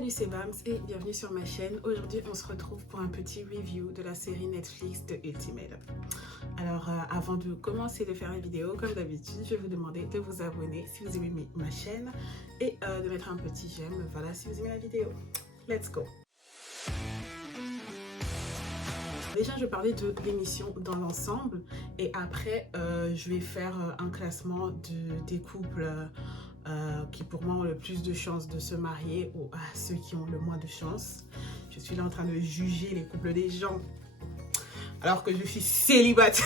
Salut, c'est Bams et bienvenue sur ma chaîne. Aujourd'hui, on se retrouve pour un petit review de la série Netflix de Ultimatum. Alors, avant de commencer de faire la vidéo, comme d'habitude, je vais vous demander de vous abonner si vous aimez ma chaîne et de mettre un petit j'aime, voilà, si vous aimez la vidéo. Let's go! Déjà, je parlais de l'émission dans l'ensemble et après, je vais faire un classement des couples qui pour moi ont le plus de chances de se marier ou à ceux qui ont le moins de chances. Je suis là en train de juger les couples des gens alors que je suis célibataire.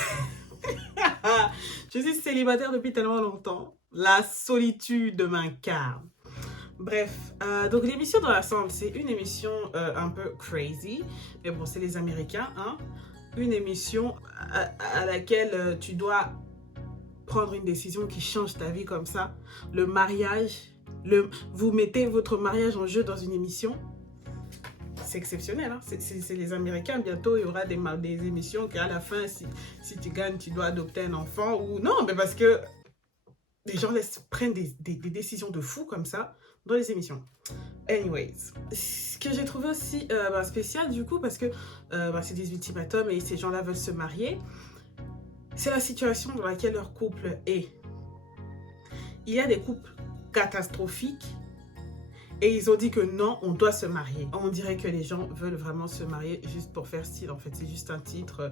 Je suis célibataire depuis tellement longtemps. La solitude m'incarne. Bref, donc l'émission dans l'ensemble, c'est une émission un peu crazy, mais bon, c'est les Américains, hein. Une émission à laquelle tu dois prendre une décision qui change ta vie comme ça. Le mariage, vous mettez votre mariage en jeu dans une émission. C'est exceptionnel, hein? C'est les Américains. Bientôt, il y aura des émissions qu'à la fin, si tu gagnes, tu dois adopter un enfant. Ou non, mais parce que les gens prennent des décisions de fou comme ça dans les émissions. Anyways, ce que j'ai trouvé aussi spécial du coup, parce que c'est des ultimatums et ces gens-là veulent se marier, c'est la situation dans laquelle leur couple est. Il y a des couples catastrophiques et ils ont dit que non, on doit se marier. On dirait que les gens veulent vraiment se marier juste pour faire style. En fait, c'est juste un titre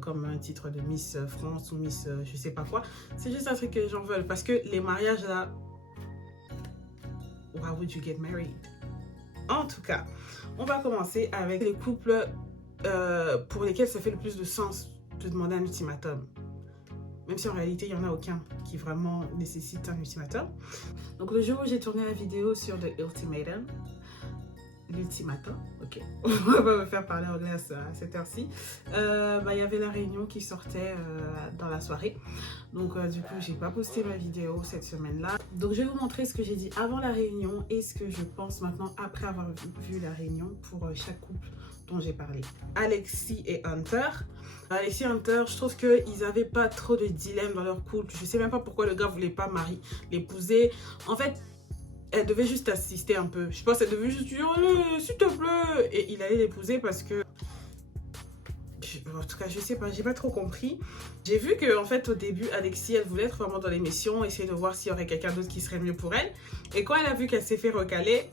comme un titre de Miss France ou Miss je sais pas quoi. C'est juste un truc que les gens veulent parce que les mariages là, why would you get married? En tout cas, on va commencer avec les couples pour lesquels ça fait le plus de sens de demander un ultimatum. Même si en réalité, il n'y en a aucun qui vraiment nécessite un ultimatum. Donc le jour où j'ai tourné la vidéo sur The Ultimatum, l'ultimatum, ok, on va pas me faire parler anglais à cette heure-ci, il y avait la réunion qui sortait dans la soirée. Donc du coup, j'ai pas posté ma vidéo cette semaine-là. Donc je vais vous montrer ce que j'ai dit avant la réunion et ce que je pense maintenant après avoir vu la réunion pour chaque couple dont j'ai parlé. Alexis et Hunter. Alexis et Hunter, je trouve qu'ils n'avaient pas trop de dilemme dans leur couple. Je sais même pas pourquoi le gars voulait pas l'épouser. En fait, elle devait juste assister un peu. Je pense qu'elle devait juste dire allez, s'il te plaît. Et il allait l'épouser parce que... En tout cas, je sais pas, j'ai pas trop compris. J'ai vu que en fait au début, Alexis, elle voulait être vraiment dans l'émission, essayer de voir s'il y aurait quelqu'un d'autre qui serait mieux pour elle. Et quand elle a vu qu'elle s'est fait recaler,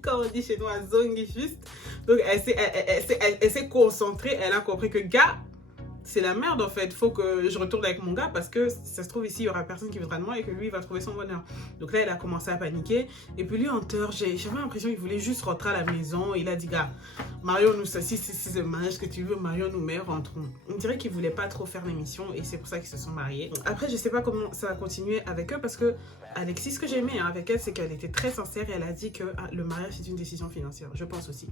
quand on dit chez nous à zongi juste, donc elle s'est concentrée, elle a compris que gars, c'est la merde en fait, faut que je retourne avec mon gars parce que ça se trouve ici il y aura personne qui voudra de moi et que lui il va trouver son bonheur. Donc là elle a commencé à paniquer et puis lui Hunter, j'avais l'impression qu'il voulait juste rentrer à la maison. Il a dit gars, marions-nous, si c'est le mariage que tu veux, marions-nous mais rentrons. On dirait qu'il voulait pas trop faire l'émission et c'est pour ça qu'ils se sont mariés. Après je sais pas comment ça va continuer avec eux parce que Alexis, ce que j'ai aimé avec elle, c'est qu'elle était très sincère et elle a dit que le mariage c'est une décision financière. Je pense aussi.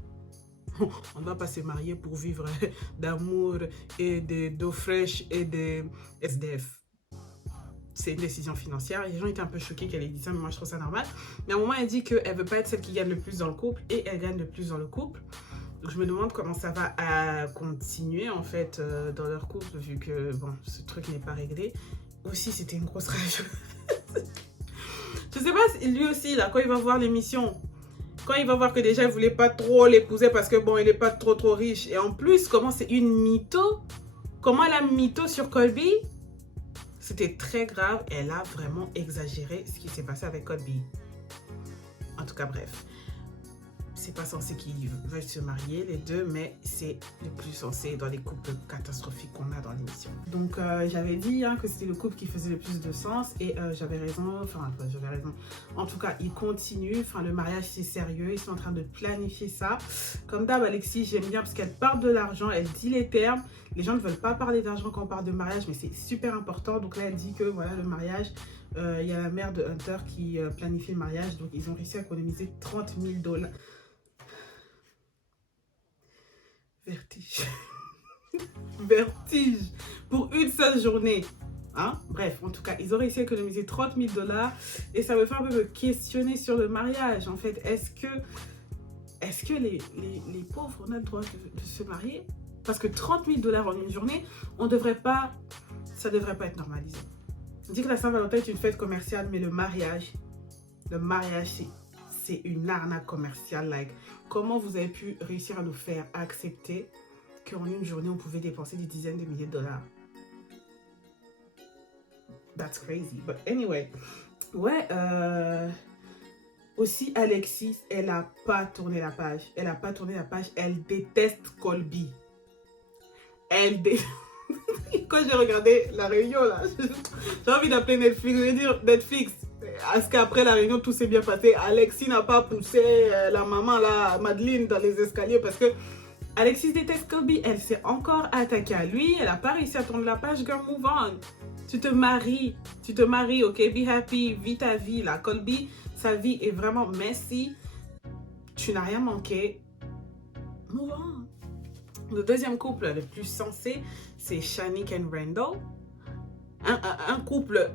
On ne va pas se marier pour vivre d'amour et d'eau fraîche et de SDF. C'est une décision financière. Les gens étaient un peu choqués qu'elle ait dit ça, mais moi je trouve ça normal. Mais à un moment, elle dit qu'elle ne veut pas être celle qui gagne le plus dans le couple et elle gagne le plus dans le couple. Donc je me demande comment ça va continuer en fait dans leur couple vu que bon, ce truc n'est pas réglé. Aussi, c'était une grosse rage. Je sais pas, lui aussi, là, quand il va voir l'émission... Quand il va voir que déjà il voulait pas trop l'épouser parce que bon il est pas trop riche et en plus comment c'est une mytho, comment elle a mytho sur Colby, c'était très grave. Elle a vraiment exagéré ce qui s'est passé avec Colby. En tout cas bref, c'est pas censé qu'ils veulent se marier les deux, mais c'est le plus censé dans les couples catastrophiques qu'on a dans l'émission. Donc j'avais dit que c'était le couple qui faisait le plus de sens et j'avais raison, En tout cas, ils continuent, le mariage c'est sérieux, ils sont en train de planifier ça. Comme d'hab, Alexis, j'aime bien parce qu'elle parle de l'argent, elle dit les termes. Les gens ne veulent pas parler d'argent quand on parle de mariage, mais c'est super important. Donc là, elle dit que voilà, le mariage, il y a la mère de Hunter qui planifie le mariage, donc ils ont réussi à économiser $30 000. Vertige. Vertige pour une seule journée. Hein? Bref, en tout cas, ils ont réussi à économiser $30 000 et ça me fait un peu me questionner sur le mariage. En fait, est-ce que les pauvres ont le droit de se marier? Parce que $30 000 en une journée, ça devrait pas être normalisé. On dit que la Saint-Valentin est une fête commerciale, mais le mariage, c'est une arnaque commerciale. Like, comment vous avez pu réussir à nous faire accepter qu'en une journée, on pouvait dépenser des dizaines de milliers de dollars? That's crazy. But anyway. Ouais, aussi, Alexis, elle n'a pas tourné la page. Elle n'a pas tourné la page. Elle déteste Colby. Quand j'ai regardé la réunion, là, j'ai envie d'appeler Netflix. Je vais dire, Netflix, est-ce qu'après la réunion, tout s'est bien passé? Alexis n'a pas poussé la maman, là, Madeleine, dans les escaliers parce que Alexis déteste Colby. Elle s'est encore attaquée à lui. Elle n'a pas réussi à tourner la page. Girl, move on. Tu te maries, ok? Be happy, vis ta vie, là. Colby, sa vie est vraiment messy. Tu n'as rien manqué. Move on. Le deuxième couple le plus sensé, c'est Shanique et Randall. Un couple,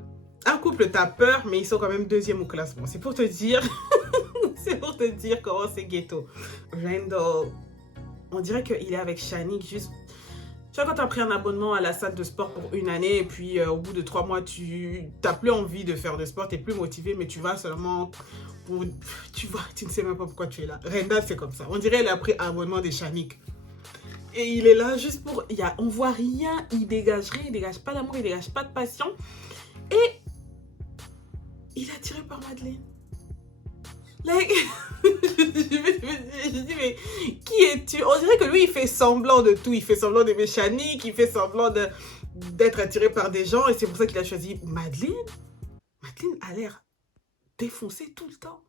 t'as peur, mais ils sont quand même deuxième au classement. C'est pour te dire, c'est pour te dire comment c'est ghetto. Randall, on dirait qu'il est avec Shanique juste... Tu vois, quand tu as pris un abonnement à la salle de sport pour une année et puis au bout de 3 mois, tu n'as plus envie de faire de sport, tu n'es plus motivé, mais tu vas seulement pour... Tu ne sais même pas pourquoi tu es là. Randall, c'est comme ça. On dirait qu'il a pris un abonnement des Shanique. Et il est là juste pour... On voit rien, il dégage rien, il dégage pas d'amour, il dégage pas de passion. Et il est attiré par Madeleine. Like... je dis, mais qui es-tu? On dirait que lui, il fait semblant de tout. Il fait semblant d'aimer Shanique, il fait semblant d'être attiré par des gens. Et c'est pour ça qu'il a choisi Madeleine. Madeleine a l'air défoncée tout le temps.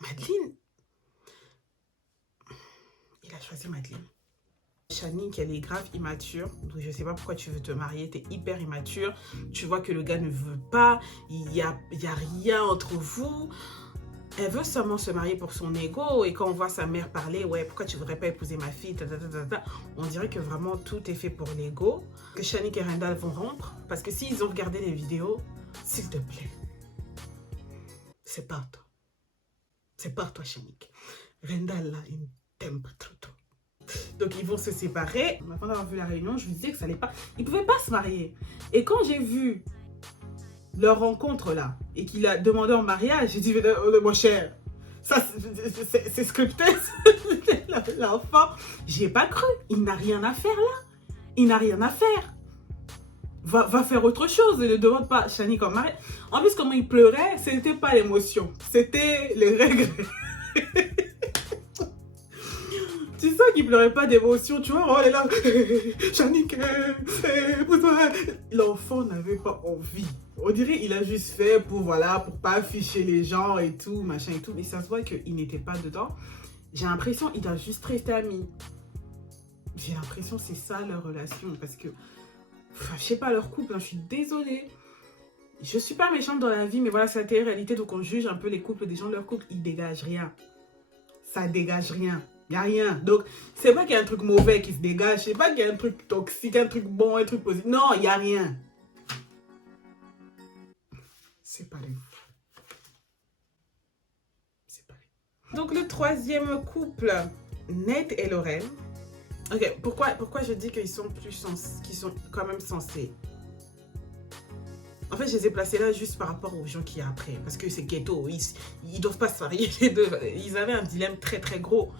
Madeleine... Il a choisi Madeleine. Shanique, elle est grave immature. Donc, je sais pas pourquoi tu veux te marier. Tu es hyper immature. Tu vois que le gars ne veut pas. Il y a rien entre vous. Elle veut seulement se marier pour son ego. Et quand on voit sa mère parler, ouais, pourquoi tu voudrais pas épouser ma fille, on dirait que vraiment tout est fait pour l'ego. Que Shanique et Randall vont rompre. Parce que s'ils ont regardé les vidéos, s'il te plaît, c'est pas toi. C'est pas toi, Shanique. Randall, là, il t'aime pas trop. Donc, ils vont se séparer. Avant d'avoir vu la réunion, je vous disais que ça n'allait pas... Ils pouvaient pas se marier. Et quand j'ai vu leur rencontre là, et qu'il a demandé en mariage, j'ai dit, mon cher, ça c'est scripté, l'enfant. J'y ai pas cru, il n'a rien à faire là, il n'a rien à faire. Va faire autre chose, ne demande pas Shanique en mariage. En plus, comment il pleurait, c'était pas l'émotion, c'était les regrets. Tu sens qu'il pleurait pas d'émotion, tu vois, oh, elle est là, Shanique, épouse-moi. L'enfant n'avait pas envie. On dirait qu'il a juste fait pour, voilà, pour pas afficher les gens et tout, machin et tout. Mais ça se voit qu'il n'était pas dedans. J'ai l'impression qu'il doit juste rester ami. J'ai l'impression que c'est ça leur relation. Parce que, je sais pas, leur couple, hein, je suis désolée. Je suis pas méchante dans la vie, mais voilà, c'est la télé-réalité. Donc on juge un peu les couples des gens. Leur couple, ils dégagent rien. Ça dégage rien. Il n'y a rien. Donc, c'est pas qu'il y a un truc mauvais qui se dégage. C'est pas qu'il y a un truc toxique, un truc bon, un truc positif. Non, il n'y a rien. C'est pareil. C'est pareil. Donc, le troisième couple, Nate et Lorraine. Ok, pourquoi je dis qu'ils sont qu'ils sont quand même sensés? En fait, je les ai placés là juste par rapport aux gens qui y a après. Parce que c'est ghetto. Ils doivent pas se marier les deux. Ils avaient un dilemme très très gros.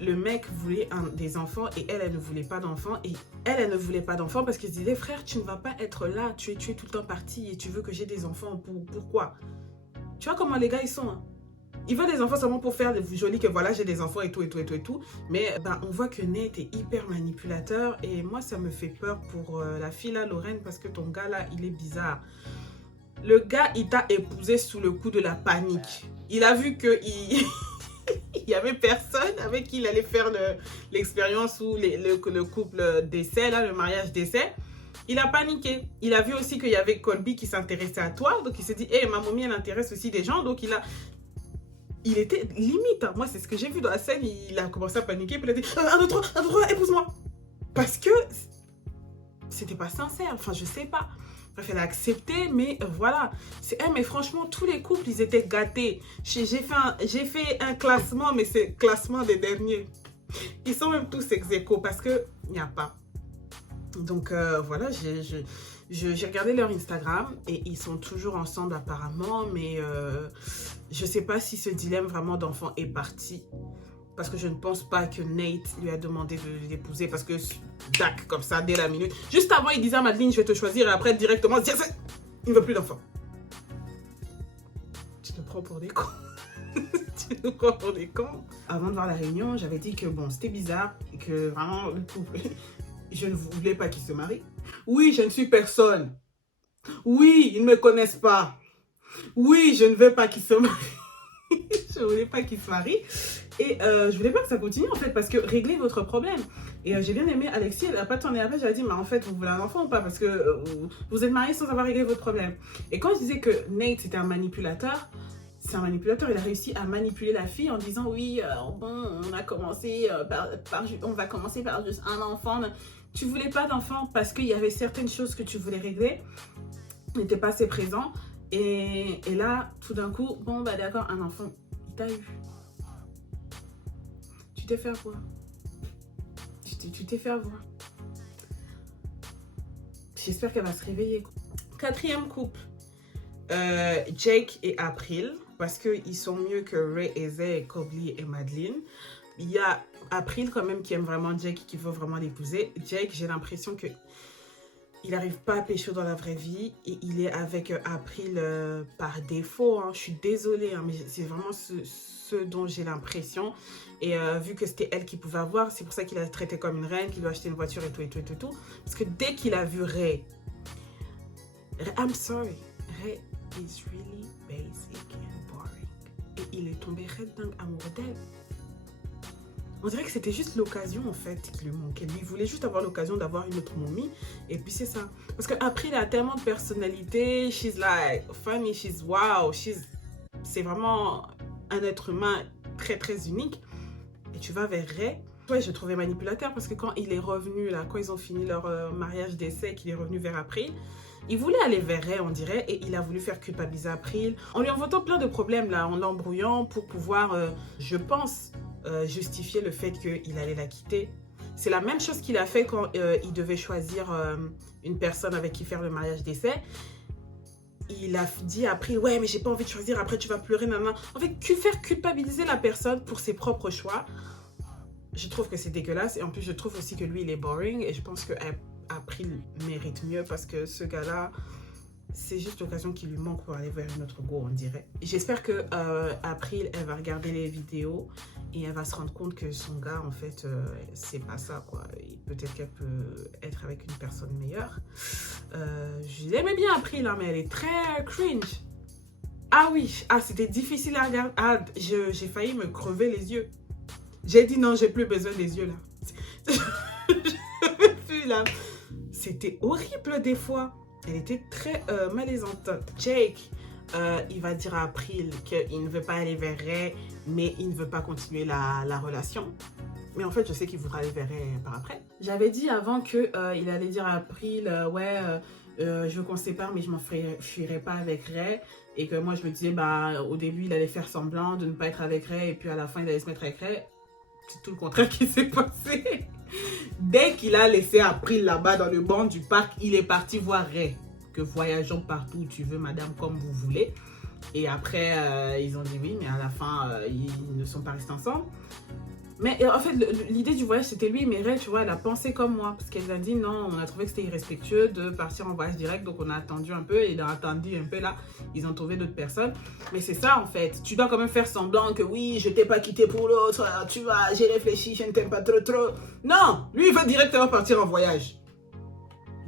Le mec voulait des enfants et elle ne voulait pas d'enfants. Et elle ne voulait pas d'enfants parce qu'il se disait, frère, tu ne vas pas être là. Tu es tout le temps parti et tu veux que j'ai des enfants. Pourquoi? Tu vois comment les gars, ils sont, hein? Ils veulent des enfants seulement pour faire des jolis que voilà, j'ai des enfants et tout. Mais ben, on voit que Nate est hyper manipulateur. Et moi, ça me fait peur pour la fille là, Lorraine, parce que ton gars là, il est bizarre. Le gars, il t'a épousé sous le coup de la panique. Il a vu que il n'y avait personne avec qui il allait faire l'expérience ou le couple d'essai, là, le mariage d'essai. Il a paniqué. Il a vu aussi qu'il y avait Colby qui s'intéressait à toi. Donc, il s'est dit, hey, ma momie, elle intéresse aussi des gens. Donc, il était limite. Moi, c'est ce que j'ai vu dans la scène. Il a commencé à paniquer. Puis il a dit, 1, 2, 3, épouse-moi. Parce que c'était pas sincère. Enfin, je sais pas. Bref, elle a accepté, mais voilà. Mais franchement, tous les couples, ils étaient gâtés. J'ai fait un classement, mais c'est le classement des derniers. Ils sont même tous ex aequo parce qu'il n'y a pas. Donc, voilà, J'ai regardé leur Instagram et ils sont toujours ensemble apparemment, mais je sais pas si ce dilemme vraiment d'enfant est parti. Parce que je ne pense pas que Nate lui a demandé de l'épouser. Parce que, dac, comme ça, dès la minute. Juste avant, il disait à Madeline, je vais te choisir. Et après, directement, il ne veut plus d'enfant. Tu te prends pour des cons. Tu te prends pour des cons. Avant de voir la réunion, j'avais dit que bon, c'était bizarre. Et que vraiment, le couple, je ne voulais pas qu'il se marie. Oui, je ne suis personne. Oui, ils ne me connaissent pas. Oui, je ne veux pas qu'ils se marient. Je ne voulais pas qu'ils se marient. Et je voulais pas que ça continue en fait, parce que réglez votre problème. Et j'ai bien aimé Alexis, elle n'a pas tourné après, j'avais dit, mais en fait, vous voulez un enfant ou pas? Parce que vous êtes mariés sans avoir réglé votre problème. Et quand je disais que Nate c'était un manipulateur, c'est un manipulateur, il a réussi à manipuler la fille en disant, oui, bon, on a commencé on va commencer par juste un enfant. Tu voulais pas d'enfant parce qu'il y avait certaines choses que tu voulais régler, n'était pas assez présent. Et là, tout d'un coup, bon, bah d'accord, un enfant, il t'a eu. Tu t'es fait avoir. Tu t'es fait avoir. J'espère qu'elle va se réveiller. Quatrième couple, Jake et April, parce qu'ils sont mieux que Ray, Eze, Cobley et Madeline. Il y a April quand même qui aime vraiment Jake, qui veut vraiment l'épouser. Jake, j'ai l'impression que il n'arrive pas à pécho dans la vraie vie et il est avec April par défaut. Hein. Je suis désolée, hein, mais c'est vraiment ce dont j'ai l'impression. Et vu que c'était elle qui pouvait avoir, c'est pour ça qu'il a traité comme une reine, qu'il lui a acheté une voiture et tout, et tout, et tout, et tout. Parce que dès qu'il a vu Ray, I'm sorry, Ray is really basic and boring. Et il est tombé red dingue amoureux d'elle. On dirait que c'était juste l'occasion en fait qui lui manquait. Lui, il voulait juste avoir l'occasion d'avoir une autre momie. Et puis c'est ça. Parce qu'après, il a tellement de personnalité. She's like funny, she's wow. C'est vraiment un être humain très très unique. Et tu vas vers Ray. Ouais, je trouvais manipulateur parce que quand il est revenu, là, quand ils ont fini leur mariage d'essai, qu'il est revenu vers April, il voulait aller vers Ray, on dirait, et il a voulu faire culpabiliser April en lui inventant plein de problèmes, là, en l'embrouillant pour pouvoir, je pense, justifier le fait qu'il allait la quitter. C'est la même chose qu'il a fait quand il devait choisir une personne avec qui faire le mariage d'essai. Il a dit après, ouais, mais j'ai pas envie de choisir, après tu vas pleurer, maman. En fait, faire culpabiliser la personne pour ses propres choix, je trouve que c'est dégueulasse. Et en plus, je trouve aussi que lui, il est boring. Et je pense que April mérite mieux parce que ce gars-là, c'est juste l'occasion qui lui manque pour aller vers une autre go, on dirait. J'espère que April, elle va regarder les vidéos et elle va se rendre compte que son gars, en fait, c'est pas ça, quoi. Peut-être qu'elle peut être avec une personne meilleure. Je l'aimais bien April, hein, mais elle est très cringe. Ah oui, c'était difficile à regarder. Ah, j'ai failli me crever les yeux. J'ai dit non, j'ai plus besoin des yeux, là. Je veux plus, là. C'était horrible, des fois. Elle était très malaisante. Jake, il va dire à April qu'il ne veut pas aller vers Ray, mais il ne veut pas continuer la relation. Mais en fait, je sais qu'il voudra aller vers Ray par après. J'avais dit avant qu'il allait dire à April, ouais, je veux qu'on se sépare, mais je m'en fuirai pas avec Ray. Et que moi, je me disais, bah, au début, il allait faire semblant de ne pas être avec Ray, et puis à la fin, il allait se mettre avec Ray. C'est tout le contraire qui s'est passé. Dès qu'il a laissé April là-bas dans le banc du parc, il est parti voir Ray. Que voyageons partout où tu veux, madame, comme vous voulez. Et après, ils ont dit oui, mais à la fin, ils ne sont pas restés ensemble. Mais en fait, l'idée du voyage, c'était lui, mais Ray, tu vois, elle a pensé comme moi. Parce qu'elle a dit non, on a trouvé que c'était irrespectueux de partir en voyage direct. Donc, on a attendu un peu. Et dans attendu un peu, là, ils ont trouvé d'autres personnes. Mais c'est ça, en fait. Tu dois quand même faire semblant que oui, je t'ai pas quitté pour l'autre. Tu vois, j'ai réfléchi, je ne t'aime pas trop, trop. Non, lui, il veut directement partir en voyage.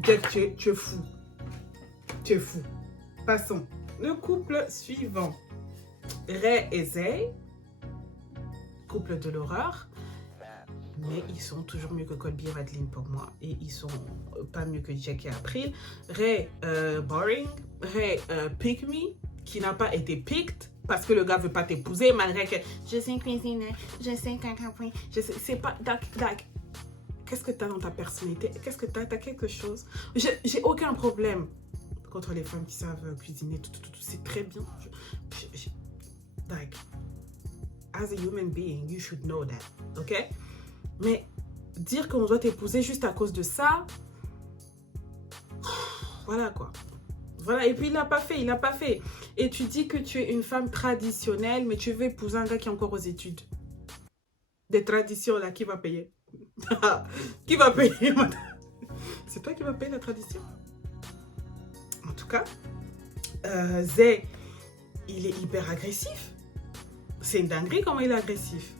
Jack, tu es fou. Tu es fou. Passons. Le couple suivant. Ray et Zay. Couple de l'horreur. Mais ils sont toujours mieux que Colby et Madeline pour moi. Et ils sont pas mieux que Jack et April. Ray, boring. Ray, pick me, qui n'a pas été picked. Parce que le gars veut pas t'épouser, malgré que je sais cuisiner, je sais caca, je sais, c'est pas... Qu'est-ce que t'as dans ta personnalité? Qu'est-ce que t'as quelque chose? J'ai aucun problème contre les femmes qui savent cuisiner, tout, c'est très bien. As a human being, you should know that, ok? Mais dire qu'on doit t'épouser juste à cause de ça, Voilà quoi. Voilà, et puis il l'a pas fait, il l'a pas fait. Et tu dis que tu es une femme traditionnelle, mais tu veux épouser un gars qui est encore aux études. Des traditions là, qui va payer? Qui va payer? C'est toi qui vas payer la tradition. En tout cas, Zay, il est hyper agressif. C'est une dinguerie comment il est agressif.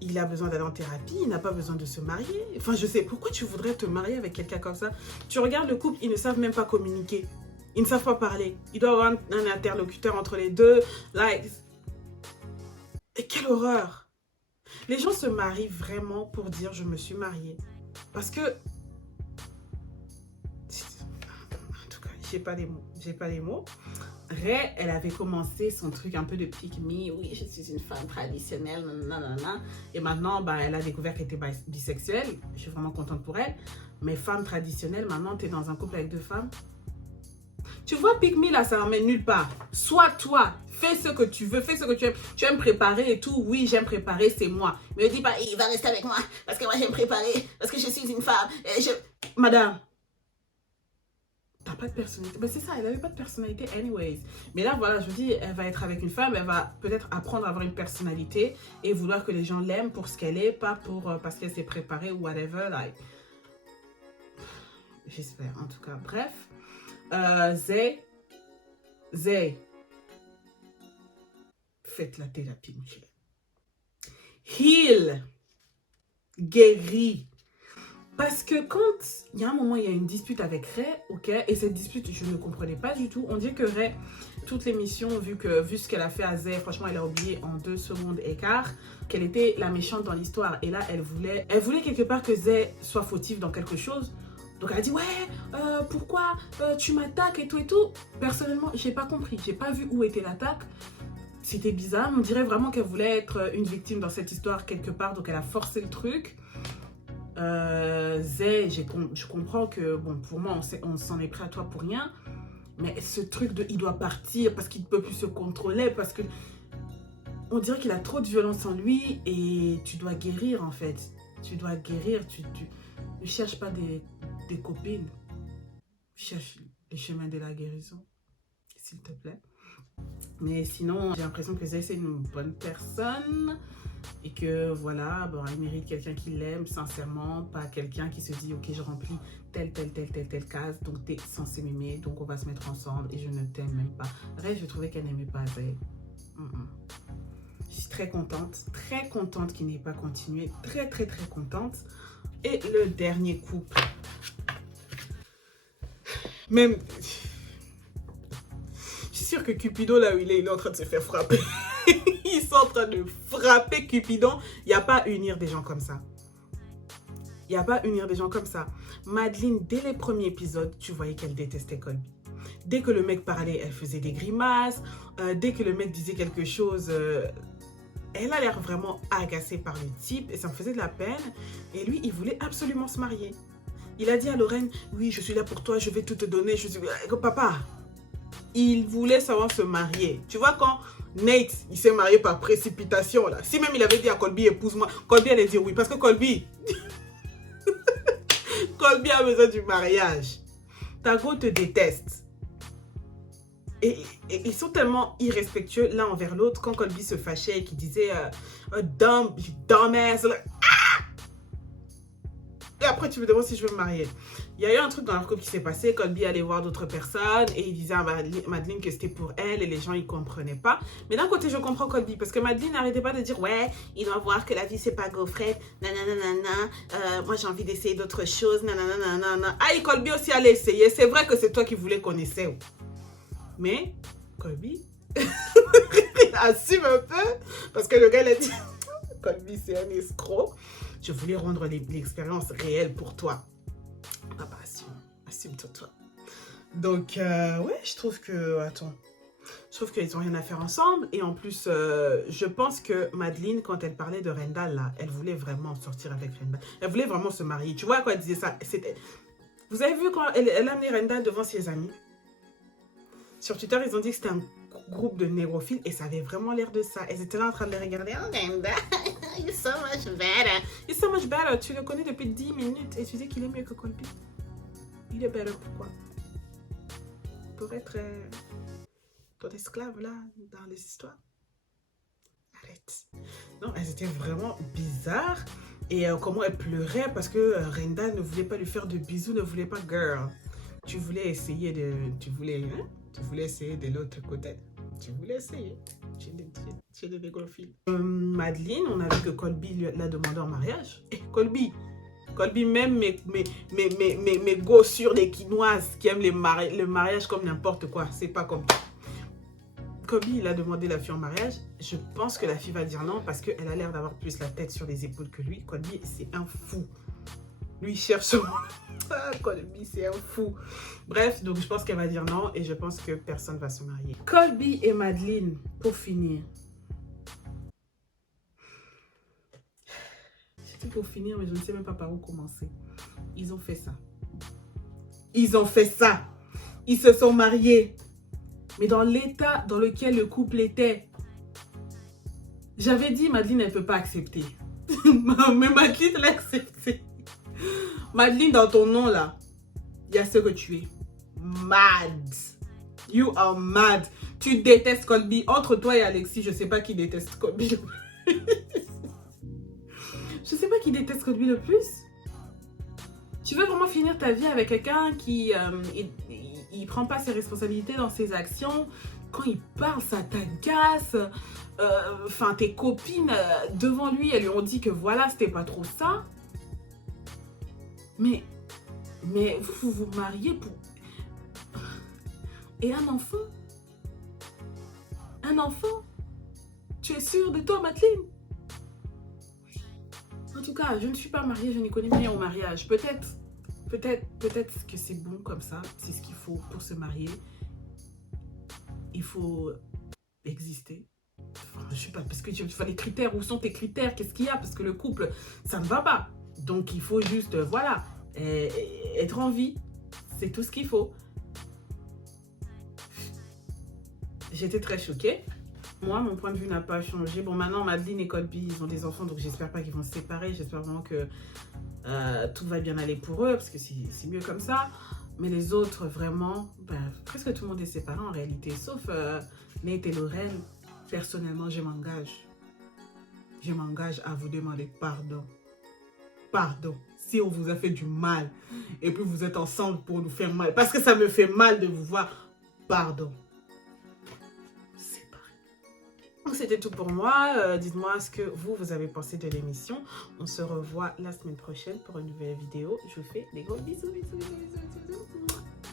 Il a besoin d'aller en thérapie, il n'a pas besoin de se marier. Enfin, je sais, pourquoi tu voudrais te marier avec quelqu'un comme ça? Tu regardes le couple, ils ne savent même pas communiquer. Ils ne savent pas parler. Il doit avoir un interlocuteur entre les deux. Like... Et quelle horreur! Les gens se marient vraiment pour dire je me suis mariée. Parce que... En tout cas, j'ai pas les mots. J'ai pas les mots. Ray, elle avait commencé son truc un peu de pick me. Oui, je suis une femme traditionnelle. Nanana. Et maintenant, bah, elle a découvert qu'elle était bisexuelle. Je suis vraiment contente pour elle. Mais femme traditionnelle, maintenant, tu es dans un couple avec deux femmes. Tu vois, pick me là, ça n'emmène nulle part. Sois toi. Fais ce que tu veux, fais ce que tu aimes. Tu aimes préparer et tout. Oui, j'aime préparer, c'est moi. Mais ne dis pas, il va rester avec moi parce que moi j'aime préparer, parce que je suis une femme. Madame, t'as pas de personnalité. Ben c'est ça, elle n'avait pas de personnalité anyways. Mais là, voilà, je vous dis, elle va être avec une femme, elle va peut-être apprendre à avoir une personnalité et vouloir que les gens l'aiment pour ce qu'elle est, pas pour parce qu'elle s'est préparée ou whatever. Like. J'espère, en tout cas. Bref. Zay. Faites la thérapie, Michel. Heal. Guéris. Parce que quand il y a un moment, il y a une dispute avec Ray, ok, et cette dispute, je ne comprenais pas du tout. On dit que Ray, toute l'émission, vu ce qu'elle a fait à Zay, franchement, elle a oublié en 2 secondes écart qu'elle était la méchante dans l'histoire. Et là, elle voulait quelque part que Zay soit fautive dans quelque chose. Donc elle a dit, ouais, pourquoi tu m'attaques et tout et tout. Personnellement, j'ai pas compris, j'ai pas vu où était l'attaque. C'était bizarre, on dirait vraiment qu'elle voulait être une victime dans cette histoire quelque part, donc elle a forcé le truc. Zay, je comprends que, bon, pour moi, on s'en est pris à toi pour rien, mais ce truc de il doit partir parce qu'il ne peut plus se contrôler, parce que on dirait qu'il a trop de violence en lui et tu dois guérir en fait. Tu dois guérir, tu ne cherches pas des copines, cherche les chemins de la guérison, s'il te plaît. Mais sinon, j'ai l'impression que Zay, c'est une bonne personne et que voilà, bon, elle mérite quelqu'un qui l'aime sincèrement, pas quelqu'un qui se dit ok, je remplis telle case, donc t'es censé m'aimer, donc on va se mettre ensemble et je ne t'aime même pas. Bref, je trouvais qu'elle n'aimait pas Zay. Je suis très contente qu'il n'ait pas continué, très contente. Et le dernier couple, même... Je suis sûre que Cupidon, là où il est en train de se faire frapper. Ils sont en train de frapper Cupidon. Il n'y a pas à unir des gens comme ça. Il n'y a pas à unir des gens comme ça. Madeleine, dès les premiers épisodes, tu voyais qu'elle détestait Colby. Dès que le mec parlait, elle faisait des grimaces. Dès que le mec disait quelque chose, elle a l'air vraiment agacée par le type. Et ça me faisait de la peine. Et lui, il voulait absolument se marier. Il a dit à Lorraine, oui, je suis là pour toi, je vais tout te donner. Je suis... Papa, il voulait savoir se marier. Tu vois, quand Nate, il s'est marié par précipitation, là. Si même il avait dit à Colby, épouse-moi, Colby allait dire oui. Parce que Colby, Colby a besoin du mariage. Tago te déteste. Et ils sont tellement irrespectueux l'un envers l'autre. Quand Colby se fâchait et qu'il disait dumbass. Et après, tu me demandes si je veux me marier. Il y a eu un truc dans leur couple qui s'est passé. Colby allait voir d'autres personnes et il disait à Madeleine que c'était pour elle et les gens, ils comprenaient pas. Mais d'un côté, je comprends Colby parce que Madeleine n'arrêtait pas de dire ouais, il doit voir que la vie, c'est pas gaufrette. Nanana, moi, j'ai envie d'essayer d'autres choses. Nanana. Ah, et Colby aussi allait essayer. C'est vrai que c'est toi qui voulais qu'on essaie. Mais Colby assume un peu parce que le gars, il a dit Colby, c'est un escroc. Je voulais rendre l'expérience réelle pour toi. Papa, assume-toi, toi. Donc, ouais, je trouve que... Attends. Je trouve qu'ils n'ont rien à faire ensemble. Et en plus, je pense que Madeleine, quand elle parlait de Rendal, là, elle voulait vraiment sortir avec Rendal. Elle voulait vraiment se marier. Tu vois, quand elle disait ça, c'était... Vous avez vu quand elle a amené Rendal devant ses amis? Sur Twitter, ils ont dit que c'était un groupe de négrophiles et ça avait vraiment l'air de ça. Elles étaient là en train de les regarder. Oh, Rendal, you're so much better. You're so much better. Tu le connais depuis 10 minutes et tu dis qu'il est mieux que Colby. Il est better pourquoi? Pour être ton esclave là, dans les histoires. Arrête. Non, elles étaient vraiment bizarres. Et comment elle pleurait parce que Renda ne voulait pas lui faire de bisous, ne voulait pas, girl. Tu voulais essayer de... Tu voulais essayer de l'autre côté. Tu voulais essayer. Tu es des négrophiles. Madeleine, on a vu que Colby l'a demandé en mariage. Et Colby, même mes gossures, les quinoises qui aiment le mariage comme n'importe quoi. C'est pas comme... Colby, il a demandé la fille en mariage. Je pense que la fille va dire non parce qu'elle a l'air d'avoir plus la tête sur les épaules que lui. Colby, c'est un fou. Lui, il cherche son... Colby, c'est un fou. Bref, donc je pense qu'elle va dire non et je pense que personne va se marier. Colby et Madeleine, pour finir. C'était pour finir, mais je ne sais même pas par où commencer. Ils ont fait ça. Ils ont fait ça. Ils se sont mariés. Mais dans l'état dans lequel le couple était, j'avais dit, Madeleine, elle ne peut pas accepter. Mais Madeleine l'a accepté. Madeleine, dans ton nom, là, il y a ce que tu es. Mad. You are mad. Tu détestes Colby. Entre toi et Alexis, je ne sais pas qui déteste Colby le plus. Je ne sais pas qui déteste Colby le plus. Tu veux vraiment finir ta vie avec quelqu'un qui... il prend pas ses responsabilités dans ses actions. Quand il parle, ça t'agace. Enfin, tes copines, devant lui, elles lui ont dit que voilà, c'était pas trop ça. Mais vous vous mariez pour... Et un enfant? Un enfant? Tu es sûre de toi, Madeleine? En tout cas, je ne suis pas mariée, je n'y connais rien au mariage. Peut-être que c'est bon comme ça, c'est ce qu'il faut pour se marier. Il faut exister. Enfin, je sais pas, parce que tu vois les critères, où sont tes critères? Qu'est-ce qu'il y a? Parce que le couple, ça ne va pas. Donc il faut juste, voilà, être en vie. C'est tout ce qu'il faut. J'étais très choquée. Moi, mon point de vue n'a pas changé. Bon, maintenant, Madeleine et Colby, ils ont des enfants, donc j'espère pas qu'ils vont se séparer. J'espère vraiment que tout va bien aller pour eux, parce que c'est mieux comme ça. Mais les autres, vraiment, presque tout le monde est séparé en réalité. Sauf Nate et Laurel. Personnellement, je m'engage. Je m'engage à vous demander pardon. Pardon. Si on vous a fait du mal, et puis vous êtes ensemble pour nous faire mal. Parce que ça me fait mal de vous voir. Pardon. C'était tout pour moi. Dites-moi ce que vous avez pensé de l'émission. On se revoit la semaine prochaine pour une nouvelle vidéo. Je vous fais des gros bisous, bisous, bisous, bisous, bisous.